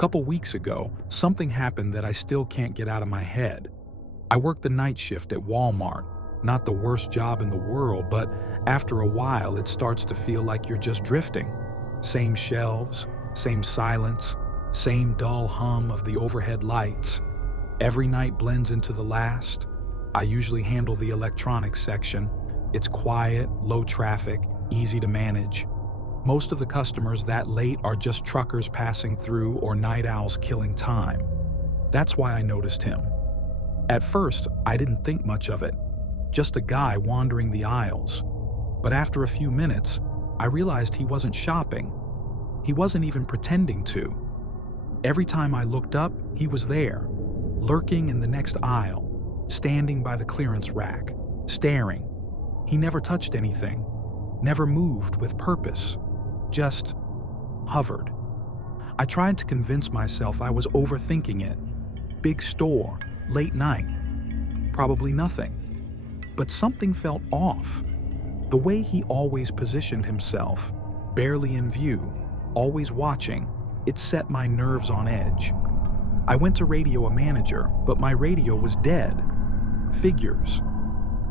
couple weeks ago, something happened that I still can't get out of my head. I worked the night shift at Walmart. Not the worst job in the world, but after a while it starts to feel like you're just drifting. Same shelves, same silence, same dull hum of the overhead lights. Every night blends into the last. I usually handle the electronics section. It's quiet, low traffic, easy to manage. Most of the customers that late are just truckers passing through or night owls killing time. That's why I noticed him. At first, I didn't think much of it. Just a guy wandering the aisles. But after a few minutes, I realized he wasn't shopping. He wasn't even pretending to. Every time I looked up, he was there, lurking in the next aisle, standing by the clearance rack, staring. He never touched anything, never moved with purpose, just hovered. I tried to convince myself I was overthinking it. Big store, late night, probably nothing. But something felt off. The way he always positioned himself, barely in view, always watching, it set my nerves on edge. I went to radio a manager, but my radio was dead. Figures.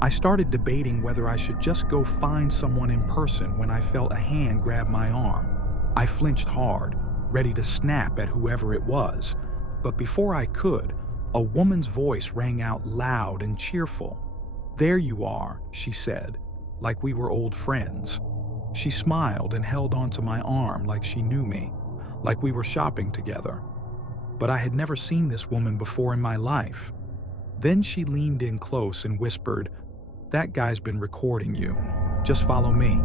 I started debating whether I should just go find someone in person when I felt a hand grab my arm. I flinched hard, ready to snap at whoever it was. But before I could, a woman's voice rang out loud and cheerful. "There you are," she said, like we were old friends. She smiled and held onto my arm like she knew me, like we were shopping together. But I had never seen this woman before in my life. Then she leaned in close and whispered, "That guy's been recording you. Just follow me."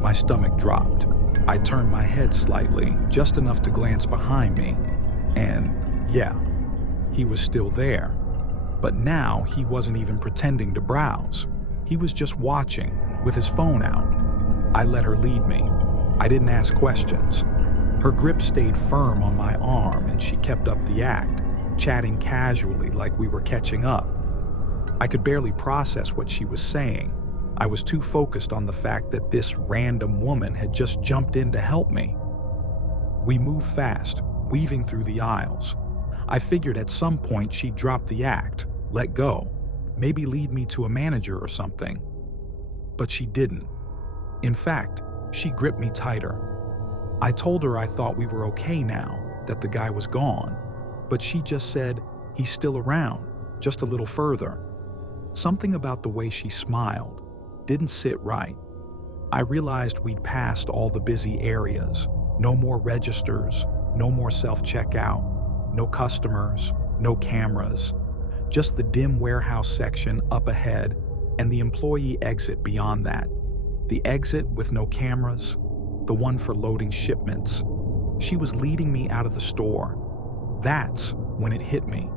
My stomach dropped. I turned my head slightly, just enough to glance behind me. And yeah, he was still there. But now he wasn't even pretending to browse. He was just watching, with his phone out. I let her lead me. I didn't ask questions. Her grip stayed firm on my arm and she kept up the act, chatting casually like we were catching up. I could barely process what she was saying. I was too focused on the fact that this random woman had just jumped in to help me. We moved fast, weaving through the aisles. I figured at some point she'd drop the act, let go, maybe lead me to a manager or something. But she didn't. In fact, she gripped me tighter. I told her I thought we were okay now, that the guy was gone. But she just said, "He's still around, just a little further." Something about the way she smiled didn't sit right. I realized we'd passed all the busy areas. No more registers, no more self-checkout, no customers, no cameras. Just the dim warehouse section up ahead and the employee exit beyond that. The exit with no cameras, the one for loading shipments. She was leading me out of the store. That's when it hit me.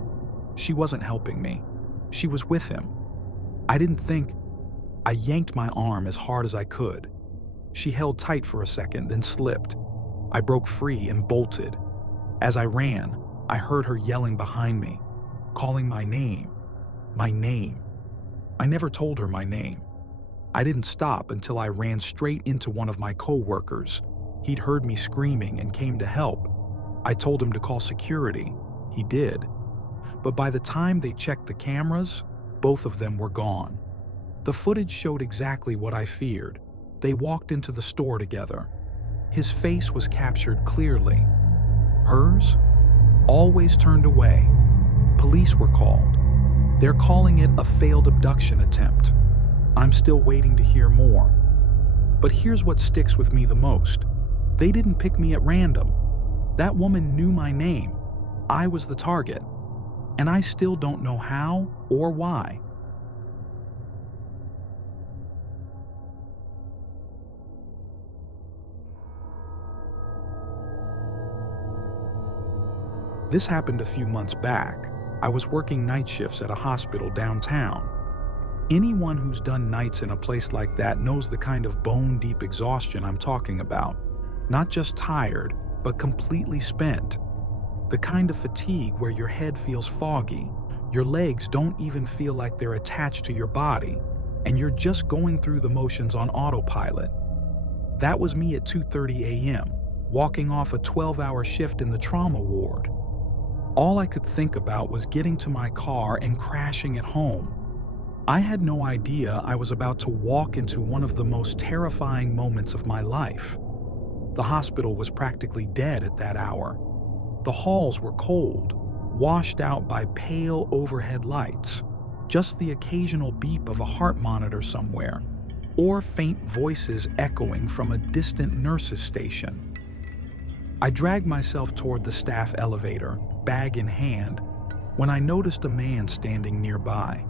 She wasn't helping me. She was with him. I didn't think. I yanked my arm as hard as I could. She held tight for a second, then slipped. I broke free and bolted. As I ran, I heard her yelling behind me, calling my name. My name. I never told her my name. I didn't stop until I ran straight into one of my co-workers. He'd heard me screaming and came to help. I told him to call security. He did. But by the time they checked the cameras, both of them were gone. The footage showed exactly what I feared. They walked into the store together. His face was captured clearly. Hers? Always turned away. Police were called. They're calling it a failed abduction attempt. I'm still waiting to hear more. But here's what sticks with me the most. They didn't pick me at random. That woman knew my name. I was the target. And I still don't know how or why. This happened a few months back. I was working night shifts at a hospital downtown. Anyone who's done nights in a place like that knows the kind of bone-deep exhaustion I'm talking about. Not just tired, but completely spent. The kind of fatigue where your head feels foggy, your legs don't even feel like they're attached to your body, and you're just going through the motions on autopilot. That was me at 2:30 a.m., walking off a 12-hour shift in the trauma ward. All I could think about was getting to my car and crashing it home. I had no idea I was about to walk into one of the most terrifying moments of my life. The hospital was practically dead at that hour. The halls were cold, washed out by pale overhead lights, just the occasional beep of a heart monitor somewhere, or faint voices echoing from a distant nurse's station. I dragged myself toward the staff elevator, bag in hand, when I noticed a man standing nearby.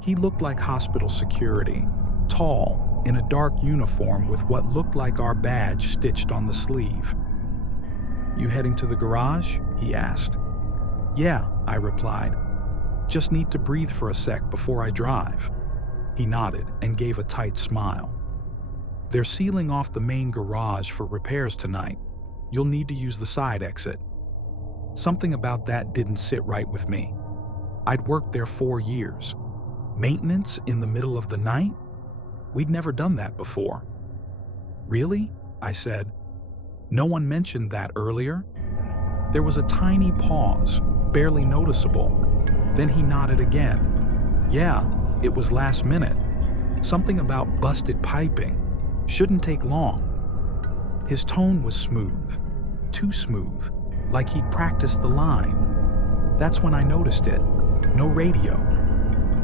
He looked like hospital security, tall, in a dark uniform with what looked like our badge stitched on the sleeve. "You heading to the garage?" he asked. "Yeah," I replied. "Just need to breathe for a sec before I drive." He nodded and gave a tight smile. "They're sealing off the main garage for repairs tonight. You'll need to use the side exit." Something about that didn't sit right with me. I'd worked there 4 years. Maintenance in the middle of the night? We'd never done that before. "Really?" I said. "No one mentioned that earlier?" There was a tiny pause, barely noticeable. Then he nodded again. "Yeah, it was last minute. Something about busted piping. Shouldn't take long." His tone was smooth, too smooth, like he'd practiced the line. That's when I noticed it. No radio.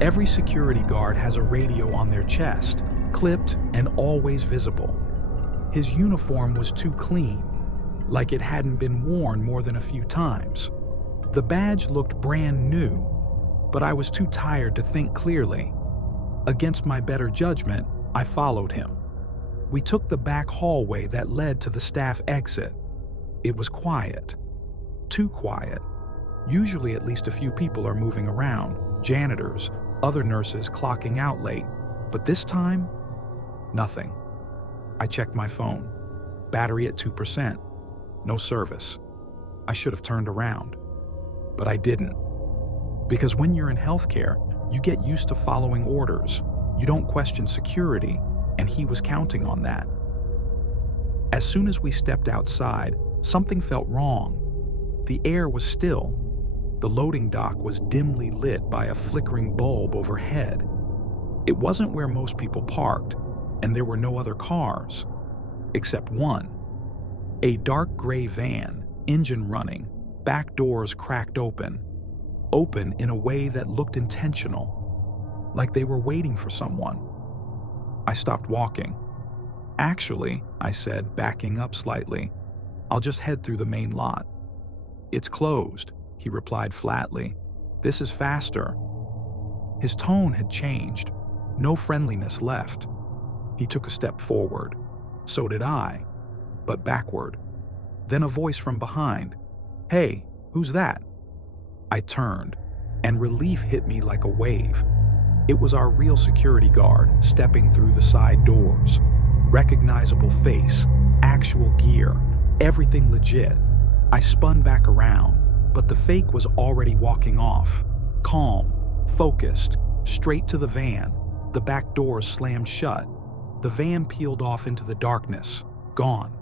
Every security guard has a radio on their chest, clipped and always visible. His uniform was too clean, like it hadn't been worn more than a few times. The badge looked brand new, but I was too tired to think clearly. Against my better judgment, I followed him. We took the back hallway that led to the staff exit. It was quiet. Too quiet. Usually at least a few people are moving around, janitors, other nurses clocking out late, but this time, nothing. I checked my phone. Battery at 2%. No service. I should have turned around. But I didn't. Because when you're in healthcare, you get used to following orders. You don't question security, and he was counting on that. As soon as we stepped outside, something felt wrong. The air was still. The loading dock was dimly lit by a flickering bulb overhead. It wasn't where most people parked, and there were no other cars, except one. A dark gray van, engine running, back doors cracked open in a way that looked intentional, like they were waiting for someone. I stopped walking. "Actually," I said, backing up slightly, "I'll just head through the main lot." "It's closed," he replied flatly. "This is faster." His tone had changed. No friendliness left. He took a step forward. So did I, but backward. Then a voice from behind. "Hey, who's that?" I turned, and relief hit me like a wave. It was our real security guard stepping through the side doors. Recognizable face, actual gear, everything legit. I spun back around, but the fake was already walking off. Calm, focused, straight to the van. The back doors slammed shut. The van peeled off into the darkness, gone.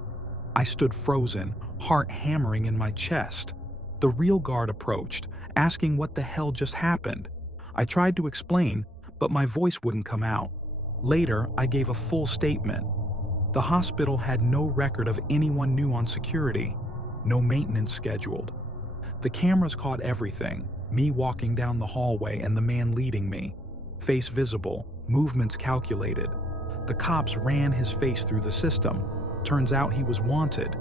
I stood frozen, heart hammering in my chest. The real guard approached, asking what the hell just happened. I tried to explain, but my voice wouldn't come out. Later, I gave a full statement. The hospital had no record of anyone new on security, no maintenance scheduled. The cameras caught everything, me walking down the hallway and the man leading me. Face visible, movements calculated. The cops ran his face through the system. Turns out he was wanted.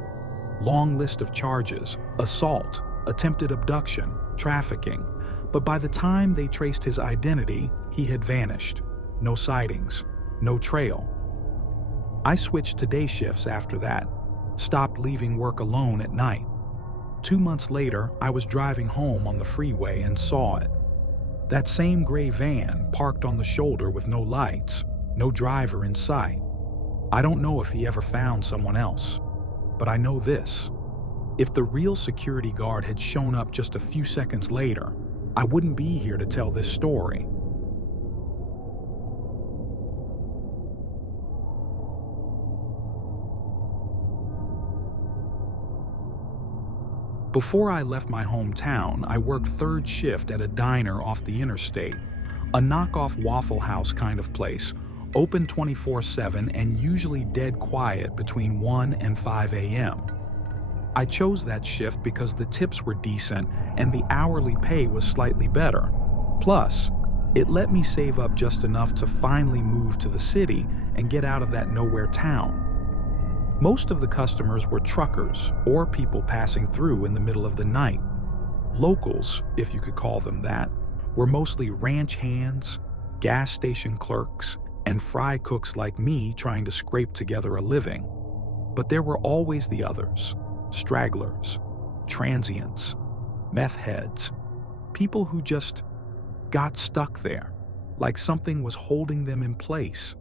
Long list of charges: assault, attempted abduction, trafficking. But by the time they traced his identity, he had vanished. No sightings, no trail. I switched to day shifts after that, stopped leaving work alone at night. 2 months later, I was driving home on the freeway and saw it. That same gray van parked on the shoulder with no lights, no driver in sight. I don't know if he ever found someone else, but I know this. If the real security guard had shown up just a few seconds later, I wouldn't be here to tell this story. Before I left my hometown, I worked third shift at a diner off the interstate, a knockoff Waffle House kind of place, open 24/7 and usually dead quiet between 1 and 5 a.m. I chose that shift because the tips were decent and the hourly pay was slightly better. Plus, it let me save up just enough to finally move to the city and get out of that nowhere town. Most of the customers were truckers or people passing through in the middle of the night. Locals, if you could call them that, were mostly ranch hands, gas station clerks, and fry cooks like me trying to scrape together a living. But there were always the others, stragglers, transients, meth heads, people who just got stuck there, like something was holding them in place.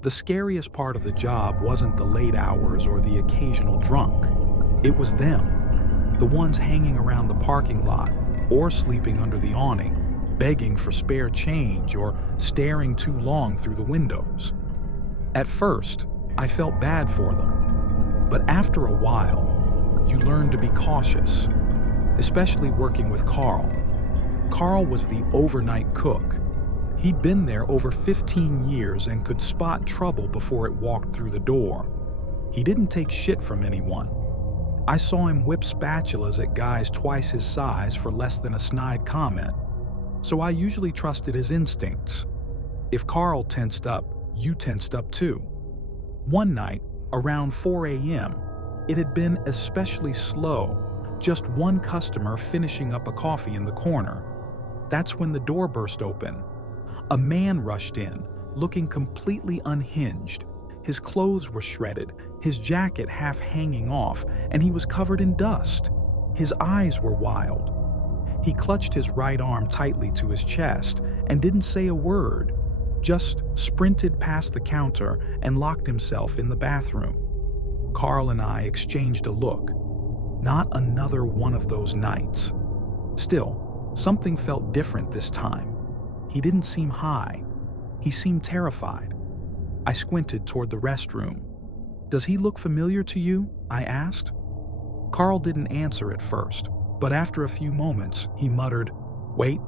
The scariest part of the job wasn't the late hours or the occasional drunk. It was them, the ones hanging around the parking lot or sleeping under the awning, begging for spare change or staring too long through the windows. At first, I felt bad for them, but after a while, you learn to be cautious, especially working with Carl. Carl was the overnight cook. He'd been there over 15 years and could spot trouble before it walked through the door. He didn't take shit from anyone. I saw him whip spatulas at guys twice his size for less than a snide comment, so I usually trusted his instincts. If Carl tensed up, you tensed up too. One night, around 4 a.m., it had been especially slow, just one customer finishing up a coffee in the corner. That's when the door burst open. A man rushed in, looking completely unhinged. His clothes were shredded, his jacket half hanging off, and he was covered in dust. His eyes were wild. He clutched his right arm tightly to his chest and didn't say a word, just sprinted past the counter and locked himself in the bathroom. Carl and I exchanged a look. Not another one of those nights. Still, something felt different this time. He didn't seem high. He seemed terrified. I squinted toward the restroom. "Does he look familiar to you?" I asked. Carl didn't answer at first, but after a few moments, he muttered, "Wait,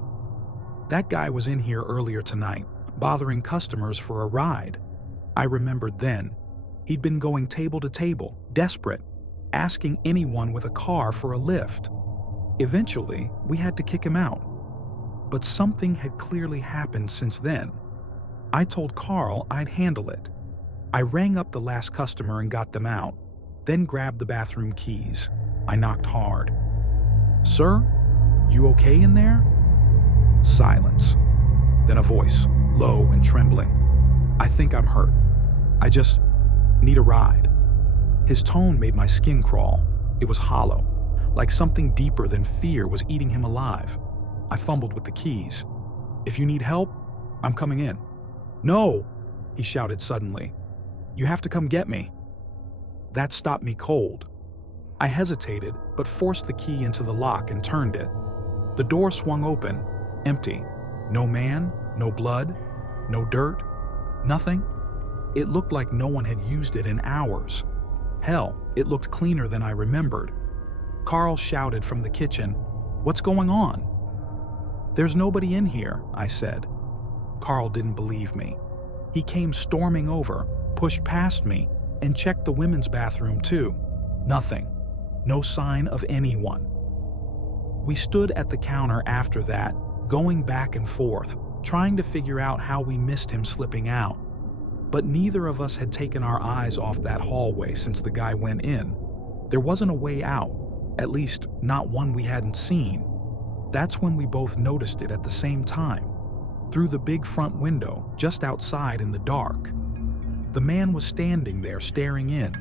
that guy was in here earlier tonight, bothering customers for a ride." I remembered then. He'd been going table to table, desperate, asking anyone with a car for a lift. Eventually, we had to kick him out. But something had clearly happened since then. I told Carl I'd handle it. I rang up the last customer and got them out, then grabbed the bathroom keys. I knocked hard. "Sir, you okay in there?" Silence. Then a voice, low and trembling. "I think I'm hurt. I just need a ride." His tone made my skin crawl. It was hollow, like something deeper than fear was eating him alive. I fumbled with the keys. "If you need help, I'm coming in." "No!" he shouted suddenly. "You have to come get me." That stopped me cold. I hesitated, but forced the key into the lock and turned it. The door swung open, empty. No man, no blood, no dirt, nothing. It looked like no one had used it in hours. Hell, it looked cleaner than I remembered. Carl shouted from the kitchen, "What's going on?" "There's nobody in here," I said. Carl didn't believe me. He came storming over, pushed past me, and checked the women's bathroom too. Nothing. No sign of anyone. We stood at the counter after that, going back and forth, trying to figure out how we missed him slipping out. But neither of us had taken our eyes off that hallway since the guy went in. There wasn't a way out, at least not one we hadn't seen. That's when we both noticed it at the same time, through the big front window, just outside in the dark. The man was standing there staring in.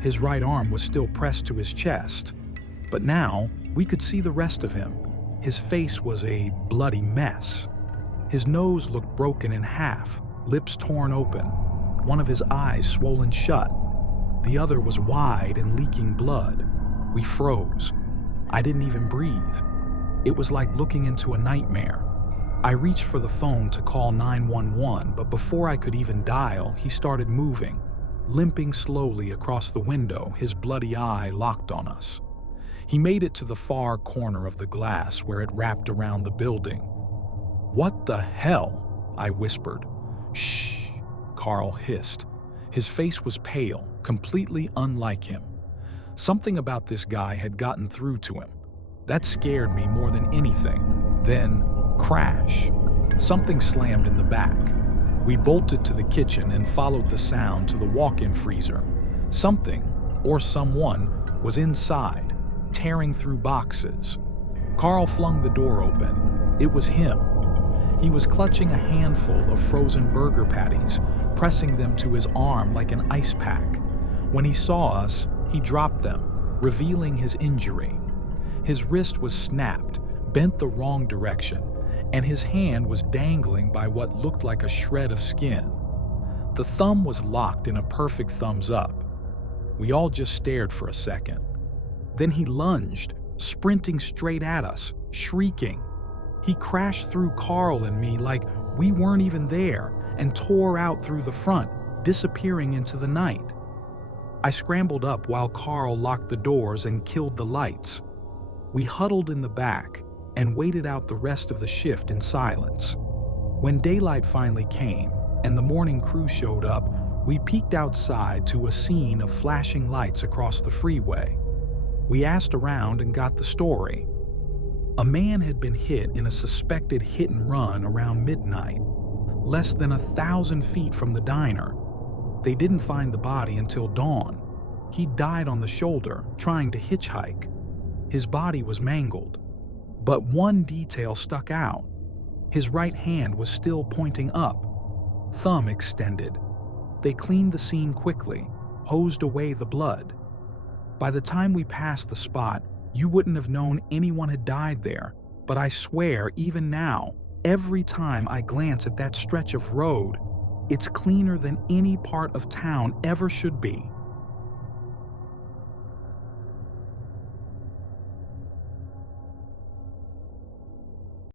His right arm was still pressed to his chest, but now we could see the rest of him. His face was a bloody mess. His nose looked broken in half, lips torn open, one of his eyes swollen shut. The other was wide and leaking blood. We froze. I didn't even breathe. It was like looking into a nightmare. I reached for the phone to call 911, but before I could even dial, he started moving, limping slowly across the window, his bloody eye locked on us. He made it to the far corner of the glass where it wrapped around the building. "What the hell?" I whispered. "Shh," Carl hissed. His face was pale, completely unlike him. Something about this guy had gotten through to him. That scared me more than anything. Then, crash. Something slammed in the back. We bolted to the kitchen and followed the sound to the walk-in freezer. Something, or someone, was inside, tearing through boxes. Carl flung the door open. It was him. He was clutching a handful of frozen burger patties, pressing them to his arm like an ice pack. When he saw us, he dropped them, revealing his injury. His wrist was snapped, bent the wrong direction, and his hand was dangling by what looked like a shred of skin. The thumb was locked in a perfect thumbs up. We all just stared for a second. Then he lunged, sprinting straight at us, shrieking. He crashed through Carl and me like we weren't even there and tore out through the front, disappearing into the night. I scrambled up while Carl locked the doors and killed the lights. We huddled in the back and waited out the rest of the shift in silence. When daylight finally came and the morning crew showed up, we peeked outside to a scene of flashing lights across the freeway. We asked around and got the story. A man had been hit in a suspected hit and run around midnight, less than 1,000 feet from the diner. They didn't find the body until dawn. He died on the shoulder, trying to hitchhike. His body was mangled. But one detail stuck out. His right hand was still pointing up, thumb extended. They cleaned the scene quickly, hosed away the blood. By the time we passed the spot, you wouldn't have known anyone had died there, but I swear, even now, every time I glance at that stretch of road, it's cleaner than any part of town ever should be.